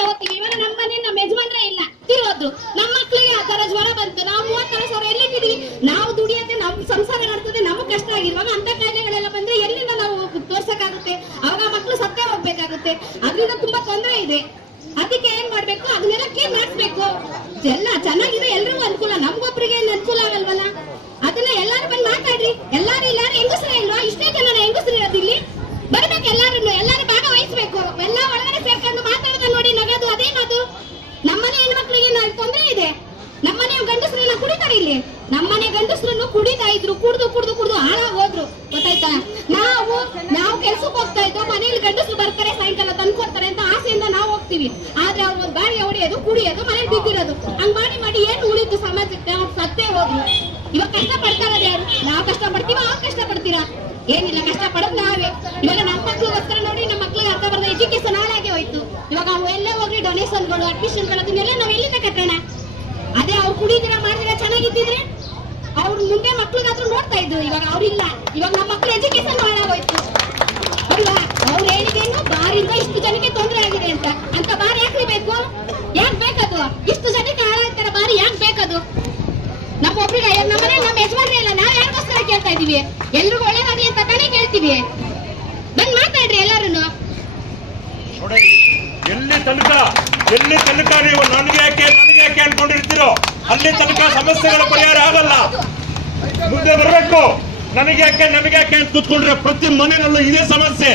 ತಗೋತೀವಿ. ಇವಾಗ ನಮ್ಮ ಮನೆ ನಮ್ಮ ಯಜಮಾನ್ರೆ ಇಲ್ಲ, ತಿರೋದು. ನಮ್ಮ ಮಕ್ಕಳಿಗೆ ಆ ತರ ಜ್ವರ ಬಂತು, ನಾವು 30,000 ಎಲ್ಲಿಟ್ಟಿದೀವಿ? ನಾವು ದುಡಿಯತ್ತೆ, ನಮ್ಮ ಸಂಸಾರ ನಡ್ತದೆ, ನಮಗೆ ಕಷ್ಟ ಆಗಿರುವಾಗ ಅಂತ ಕಾಯಿಲೆಗಳೆಲ್ಲ ಬಂದ್ರೆ ಎಲ್ಲಿಂದ ನಾವು ತೋರ್ಸಕ್ಕಾಗುತ್ತೆ? ಅವಾಗ ಮಕ್ಕಳು ಸತ್ತೇ ಹೋಗ್ಬೇಕಾಗುತ್ತೆ. ಅದರಿಂದ ತುಂಬಾ ತೊಂದರೆ ಇದೆ. ಅದಕ್ಕೆ ಏನ್ ಮಾಡ್ಬೇಕು? ಅದನ್ನೆಲ್ಲ ಕ್ಲೀನ್ ಮಾಡಿಸ್ಬೇಕು. ಎಲ್ಲ ಚೆನ್ನಾಗಿದೆ, ಎಲ್ರಿಗೂ ಅನುಕೂಲ, ನಮ್ಗೊಬ್ರಿಗೆ ಅನುಕೂಲ ಆಗಲ್ವಲ್ಲ? ಅದನ್ನ ಎಲ್ಲಾರು ಬಂದು ಮಾತಾಡ್ರಿ. ಎಲ್ಲಾರು ಹೆಂಗಸರೇ ಇಲ್ವಾ? ಇಷ್ಟೇ ಜನ ಹೆಂಗಸರು ಇರೋದು ಇಲ್ಲಿ. ಬರ್ಬೇಕು ಎಲ್ಲಾರು ಭಾಗವಹಿಸ್ಬೇಕು. ಎಲ್ಲ ಒಳಗಡೆ ಸೇರ್ಕೊಂಡು ಮಾತಾಡೋದ ನೋಡಿ, ನಗೋದು ಅದೇನದು? ನಮ್ಮನೆ ಹೆಣ್ಮಕ್ಳಿಗೆ ತೊಂದರೆ ಇದೆ. ನಮ್ಮನೆ ಗಂಡಸ್ರನ್ನ ಕುಡಿತಾರೆ ಇಲ್ಲಿ. ನಮ್ಮನೆ ಗಂಡಸ್ರನ್ನು ಕುಡಿತಾ ಇದ್ರು, ಕುಡ್ದು ಹಾಳಾಗಿ ಹೋದ್ರು. ಗೊತ್ತಾಯ್ತಾ? ನಾವು ಕೆಲ್ಸಕ್ಕೆ ಹೋಗ್ತಾ ಇದ್ದೋ, ಮನೇಲಿ ಗಂಡಸ್ರು ಬರ್ತಾರೆ, ಸಾಯಂಕಾಲ ತಂದ್ಕೊಡ್ತಾರೆ ಅಂತ ಆಸೆಯಿಂದ ನಾವು ಹೋಗ್ತೀವಿ. ಆದ್ರೆ ಅವ್ರು ಒಂದು ಬಾರಿ ಹೊಡೆಯೋದು, ಕುಡಿಯೋದು, ಮನೇಲಿ ಬಿದ್ದಿರೋದು, ಹಂಗ್ ಮಾಡಿ ಏನು ಉಳಿತು ಸಮಾಜಕ್ಕೆ? ಅವ್ರು ಸತ್ತೇ ಹೋದ್ರು. ಇವಾಗ ಕಷ್ಟ ಪಡ್ತಾರದು ಯಾರು? ನಾವು ಕಷ್ಟ ಪಡ್ತೀವ, ಅವ್ರು ಕಷ್ಟ ಪಡ್ತೀರಾ? ಏನಿಲ್ಲ, ಕಷ್ಟ ಪಡೋದು ನಾವೇ. ಇವಾಗ ನಮ್ಮ ಮಕ್ಳಿಗೋಸ್ಕರ ನೋಡಿ, ನಮ್ಮ ಮಕ್ಳಿಗೆ ಅರ್ಥ ಬರದ ಎಜುಕೇಶನ್ ಹಾಳಾಗೆ ಹೋಯ್ತು. ಇವಾಗ ಅವು ಎಲ್ಲೇ ಹೋಗ್ಲಿ ಡೊನೇಷನ್ಗಳು, ಅಡ್ಮಿಷನ್ಗಳು, ಅದನ್ನೆಲ್ಲ ನಾವ್ ಎಲ್ಲಿಂದ ಕಟ್ಟೋಣ? ಅದೇ ಅವ್ರು ಕುಡಿದಿರ ಮಾಡಿದಿರ ಚೆನ್ನಾಗಿದ್ದಿದ್ರೆ ಅವ್ರ ಮುಂದೆ ಮಕ್ಳಿಗಾದ್ರೂ ನೋಡ್ತಾ ಇದ್ರು. ಇವಾಗ ಅವ್ರಿಲ್ಲ. ಇವಾಗ ನಮ್ಮ ಮಕ್ಳು ಎಜುಕೇಶನ್ ಹಾಳಾಗೋಯ್ತು ಅಲ್ವಾ? ಅವ್ರು ಹೇಳಿದೇನು, ಬಾರಿಂದ ಇಷ್ಟು ಜನಕ್ಕೆ ತೊಂದರೆ ಆಗಿದೆ ಅಂತ ಬಾರಿ ಯಾಕೆ ಬೇಕು? ಯಾಕೆ ಬೇಕದು? ಇಷ್ಟು ಜನಕ್ಕೆ ಹಾಳಾಗ್ತಾರೆ, ಬಾರಿ ಯಾಕೆ ಬೇಕದು? ನಮ್ಮೊಬ್ರಿಗೆ ನಮ್ಮನೆ ನಮ್ಮ ಯಜಮಾನ್ರೆ ಇಲ್ಲ, ನಾವ್ ಯಾರಿಗೋಸ್ಕರ ಕೇಳ್ತಾ ಇದೀವಿ? ಎಲ್ರಿಗೂ ಒಳ್ಳೇದಾಗಿ ಅಂತ ತಾನೇ ಕೇಳ್ತೀವಿ. ಬಂದ್ ಮಾತಾಡ್ರಿ ಎಲ್ಲಾರು. ಎಲ್ಲಿ ತನಕ ನೀವು ನನಗೆ ಯಾಕೆ ಅನ್ಕೊಂಡಿರ್ತೀರೋ ಅಲ್ಲಿ ತನಕ ಸಮಸ್ಯೆಗಳ ಪರಿಹಾರ ಆಗಲ್ಲ. ಮುಂದೆ ಬರಬೇಕು. ನನಗೆ ಯಾಕೆ ಅಂತ ಕೂತ್ಕೊಂಡ್ರೆ ಪ್ರತಿ ಮನೆಯಲ್ಲೂ ಇದೇ ಸಮಸ್ಯೆ.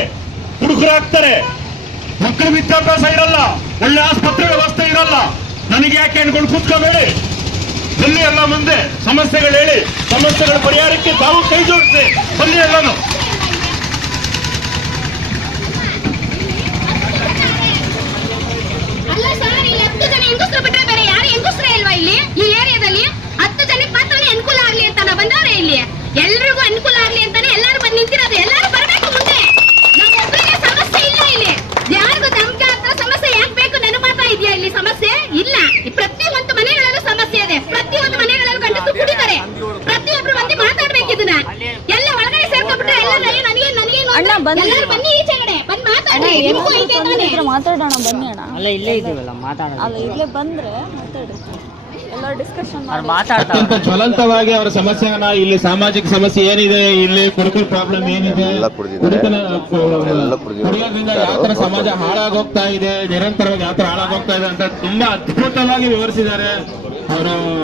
ಹುಡುಗರಾಗ್ತಾರೆ, ಮಕ್ಕಳ ವಿದ್ಯಾಭ್ಯಾಸ ಇರಲ್ಲ, ಒಳ್ಳೆ ಆಸ್ಪತ್ರೆ ವ್ಯವಸ್ಥೆ ಇರಲ್ಲ. ನನಗೆ ಯಾಕೆ ಅನ್ಕೊಂಡು ಕೂತ್ಕೋಬೇಡಿ. ಬನ್ನಿ ಎಲ್ಲ ಮುಂದೆ ಸಮಸ್ಯೆಗಳು ಹೇಳಿ, ಸಮಸ್ಯೆಗಳ ಪರಿಹಾರಕ್ಕೆ ತಾವು ಕೈ ಜೋಡಿಸಿ ಬನ್ನಿ ಎಲ್ಲಾನು. ಅಲ್ಲ ಸರ್, ಇಲ್ಲಿ 10 ಜನ ಹೆಂಗಸರು ಬಿಟ್ರೆ ಬೇರೆ ಯಾರು ಹೆಂಗಸರೇ ಇಲ್ವಾ ಇಲ್ಲಿ? ಈ ಏರಿಯಾದಲ್ಲಿ 10 ಜನಕ್ಕೆ ಮಾತ್ರ ಅನುಕೂಲ ಆಗ್ಲಿ ಅಂತ ನಾ ಬಂದವ್ರೆ ಇಲ್ಲಿ. ಎಲ್ರಿಗೂ ಅನುಕೂಲ ಆಗ್ಲಿ ಅಂತಾನೆ ಎಲ್ಲಾರು ಬಂದು ನಿಂತಿರೋದು. ಎಲ್ಲಾರು ಬರ್ಬೇಕು ಮುಂದೆ. ನಮ್ಮೊಬ್ಬರಿಗೆ ಸಮಸ್ಯೆ ಇಲ್ಲ ಇಲ್ಲಿ. ಯಾರಿಗೂ ನಮ್ಗೆ ಹತ್ರ ಸಮಸ್ಯೆ ಯಾಕೆ ಬೇಕು? ನನ್ನ ಮಾತಾ ಇದೆಯಾ ಇಲ್ಲಿ? ಸಮಸ್ಯೆ ಇಲ್ಲ. ಪ್ರತಿಯೊಂದು ಮನೆಗಳಲ್ಲೂ ಸಮಸ್ಯೆ ಇದೆ. ಪ್ರತಿಯೊಂದು ಮನೆಗಳಲ್ಲೂ ಗಂಡಸರು ಕುಡಿತಾರೆ. ಪ್ರತಿಯೊಬ್ರು ಬಂದು ಮಾತಾಡ್ಬೇಕು ಇದನ್ನ. ಎಲ್ಲ ಒಳಗಡೆ ಸೇರ್ಕೊಂಡ್ಬಿಟ್ರೆ ಎಲ್ಲ ಎಲ್ಲರೂ ಬನ್ನಿ ಈಚೆಗಡೆ ಬಂದು ಮಾತಾಡಿ. ಮಾತಾಡೋಣ ಬನ್ನಿ ಅಣ್ಣ. ಅಲ್ಲ ಇಲ್ಲೇ ಇದೀವಲ್ಲ ಮಾತಾಡೋಣ. ಅಲ್ಲ ಇಲ್ಲೇ ಬಂದ್ರೆ ಮಾತಾಡಿ, ಎಲ್ಲ ಡಿಸ್ಕಷನ್ ಅತ್ಯಂತ ಜ್ವಲಂತವಾಗಿ ಅವರ ಸಮಸ್ಯೆಗಳನ್ನ, ಇಲ್ಲಿ ಸಾಮಾಜಿಕ ಸಮಸ್ಯೆ ಏನಿದೆ, ಇಲ್ಲಿ ಕುಡುಕರ ಪ್ರಾಬ್ಲಮ್ ಏನಿದೆ, ಕುಡಿಯೋದ್ರಿಂದ ಯಾವ ತರ ಸಮಾಜ ಹಾಳಾಗೋಗ್ತಾ ಇದೆ, ನಿರಂತರವಾಗಿ ಯಾವ ತರ ಹಾಳಾಗೋಗ್ತಾ ಇದೆ ಅಂತ ತುಂಬಾ ಅದ್ಭುತವಾಗಿ ವಿವರಿಸಿದ್ದಾರೆ ಅವರು.